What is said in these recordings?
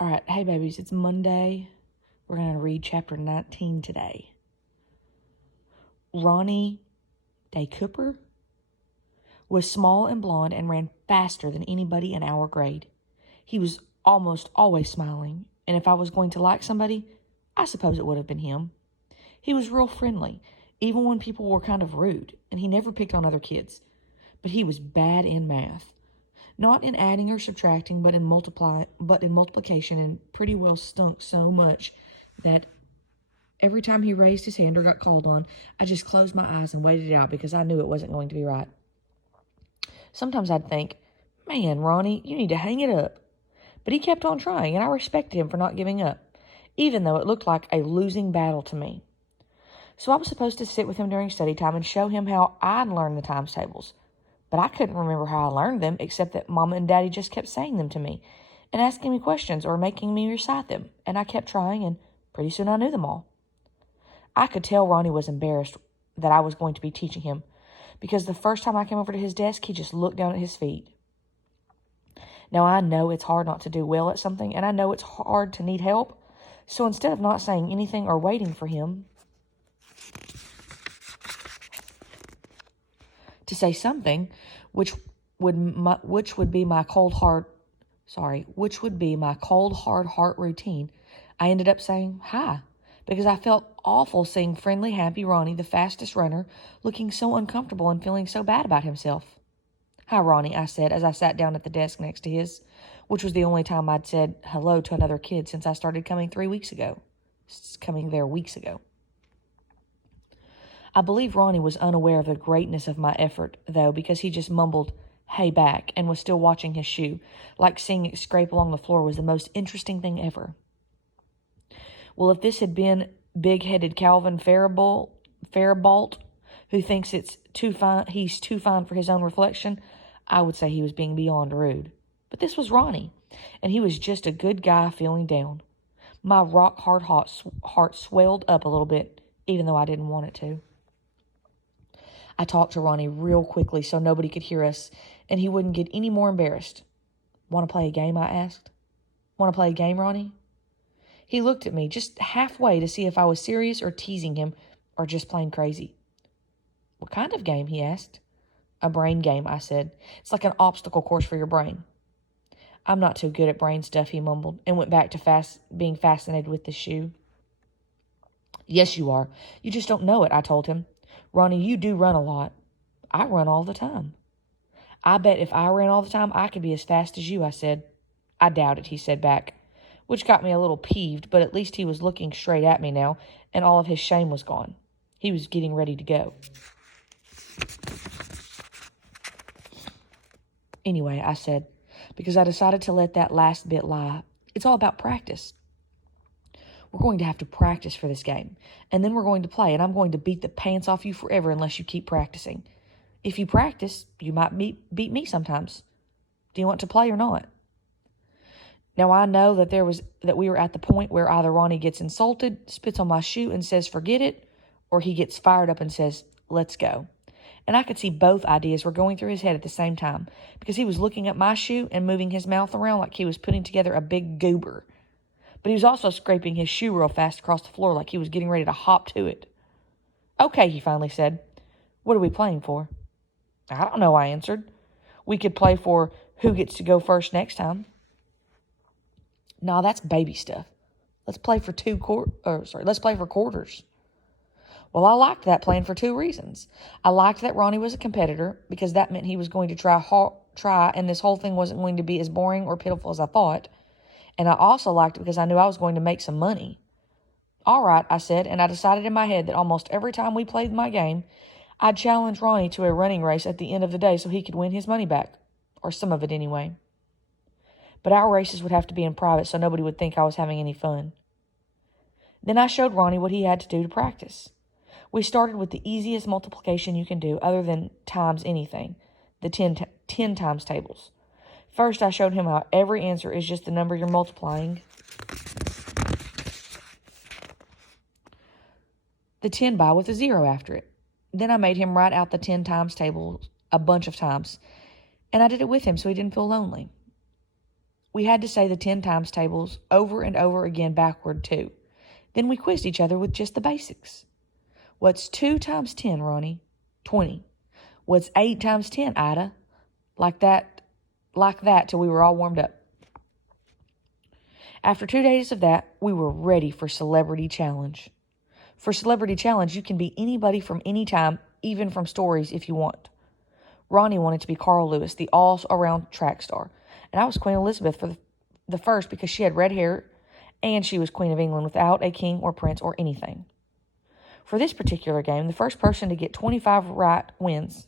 All right, hey babies, it's Monday. We're going to read chapter 19 today. Ronnie Day Cooper was small and blonde and ran faster than anybody in our grade. He was almost always smiling, and if I was going to like somebody, I suppose it would have been him. He was real friendly, even when people were kind of rude, and he never picked on other kids. But he was bad in math. Not in adding or subtracting, but in multiplication, and pretty well stunk so much that every time he raised his hand or got called on, I just closed my eyes and waited it out because I knew it wasn't going to be right. Sometimes I'd think, man, Ronnie, you need to hang it up. But he kept on trying, and I respected him for not giving up, even though it looked like a losing battle to me. So I was supposed to sit with him during study time and show him how I'd learned the times tables. But I couldn't remember how I learned them, except that Mama and Daddy just kept saying them to me and asking me questions or making me recite them, and I kept trying, and pretty soon I knew them all. I could tell Ronnie was embarrassed that I was going to be teaching him, because the first time I came over to his desk, he just looked down at his feet. Now, I know it's hard not to do well at something, and I know it's hard to need help, so instead of not saying anything or waiting for him to say something, which would be my cold hard heart routine, I ended up saying hi, because I felt awful seeing friendly, happy Ronnie, the fastest runner, looking so uncomfortable and feeling so bad about himself. Hi, Ronnie, I said as I sat down at the desk next to his, which was the only time I'd said hello to another kid since I started coming there weeks ago. I believe Ronnie was unaware of the greatness of my effort, though, because he just mumbled, "Hey," back, and was still watching his shoe, like seeing it scrape along the floor was the most interesting thing ever. Well, if this had been big-headed Calvin Faribault, who thinks he's too fine for his own reflection, I would say he was being beyond rude. But this was Ronnie, and he was just a good guy feeling down. My rock-hard heart swelled up a little bit, even though I didn't want it to. I talked to Ronnie real quickly so nobody could hear us, and he wouldn't get any more embarrassed. "Want to play a game?" I asked. "Want to play a game, Ronnie?" He looked at me just halfway to see if I was serious or teasing him or just plain crazy. "What kind of game?" he asked. "A brain game," I said. "It's like an obstacle course for your brain." "I'm not too good at brain stuff," he mumbled, and went back to being fascinated with the shoe. "Yes, you are. You just don't know it," I told him. "Ronnie, you do run a lot." "I run all the time." "I bet if I ran all the time, I could be as fast as you," I said. "I doubt it," he said back, which got me a little peeved, but at least he was looking straight at me now, and all of his shame was gone. He was getting ready to go. "Anyway," I said, because I decided to let that last bit lie. "It's all about practice. We're going to have to practice for this game, and then we're going to play, and I'm going to beat the pants off you forever unless you keep practicing. If you practice, you might beat me sometimes. Do you want to play or not?" Now, I know that we were at the point where either Ronnie gets insulted, spits on my shoe, and says, "Forget it," or he gets fired up and says, "Let's go." And I could see both ideas were going through his head at the same time, because he was looking at my shoe and moving his mouth around like he was putting together a big goober. But he was also scraping his shoe real fast across the floor like he was getting ready to hop to it. "Okay," he finally said. "What are we playing for?" "I don't know," I answered. "We could play for who gets to go first next time." "Nah, that's baby stuff. Let's play for quarters." Well, I liked that plan for two reasons. I liked that Ronnie was a competitor, because that meant he was going to try, and this whole thing wasn't going to be as boring or pitiful as I thought. And I also liked it because I knew I was going to make some money. "All right," I said, and I decided in my head that almost every time we played my game, I'd challenge Ronnie to a running race at the end of the day so he could win his money back. Or some of it anyway. But our races would have to be in private so nobody would think I was having any fun. Then I showed Ronnie what he had to do to practice. We started with the easiest multiplication you can do other than times anything, the 10 times tables. First, I showed him how every answer is just the number you're multiplying the 10 by with a 0 after it. Then I made him write out the 10 times table a bunch of times, and I did it with him so he didn't feel lonely. We had to say the 10 times tables over and over again backward, too. Then we quizzed each other with just the basics. What's 2 times 10, Ronnie? 20. What's 8 times 10, Ida? Like that till we were all warmed up. After 2 days of that, we were ready for Celebrity Challenge. For Celebrity Challenge, you can be anybody from any time, even from stories if you want. Ronnie wanted to be Carl Lewis, the all-around track star. And I was Queen Elizabeth for the first because she had red hair and she was Queen of England without a king or prince or anything. For this particular game, the first person to get 25 right wins.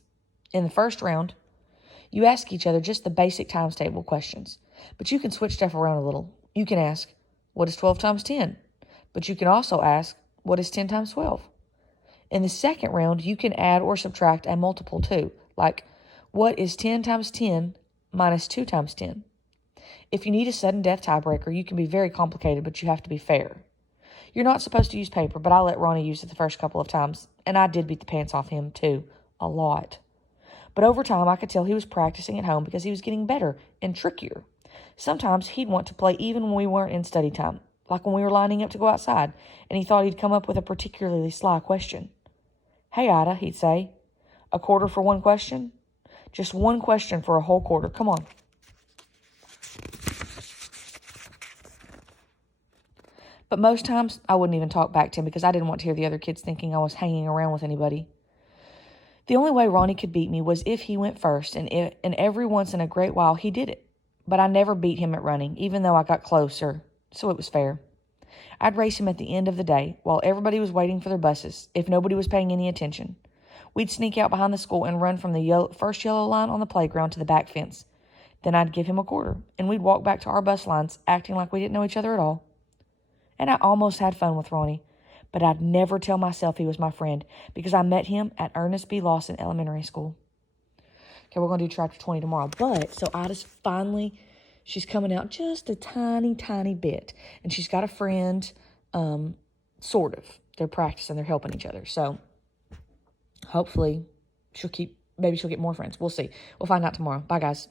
In the first round, you ask each other just the basic times table questions, but you can switch stuff around a little. You can ask, what is 12 times 10? But you can also ask, what is 10 times 12? In the second round, you can add or subtract a multiple too, like, what is 10 times 10 minus 2 times 10? If you need a sudden death tiebreaker, you can be very complicated, but you have to be fair. You're not supposed to use paper, but I let Ronnie use it the first couple of times, and I did beat the pants off him too, a lot. But over time, I could tell he was practicing at home because he was getting better and trickier. Sometimes he'd want to play even when we weren't in study time, like when we were lining up to go outside, and he thought he'd come up with a particularly sly question. Hey, Ida, he'd say, a quarter for one question? Just one question for a whole quarter. Come on. But most times, I wouldn't even talk back to him because I didn't want to hear the other kids thinking I was hanging around with anybody. The only way Ronnie could beat me was if he went first, and every once in a great while, he did it. But I never beat him at running, even though I got closer, so it was fair. I'd race him at the end of the day, while everybody was waiting for their buses, if nobody was paying any attention. We'd sneak out behind the school and run from the first yellow line on the playground to the back fence. Then I'd give him a quarter, and we'd walk back to our bus lines, acting like we didn't know each other at all. And I almost had fun with Ronnie, but I'd never tell myself he was my friend because I met him at Ernest B. Lawson Elementary School. Okay, we're going to do chapter 20 tomorrow. But, so Ida's finally, she's coming out just a tiny, tiny bit. And she's got a friend, sort of. They're practicing, they're helping each other. So, hopefully, maybe she'll get more friends. We'll see. We'll find out tomorrow. Bye, guys.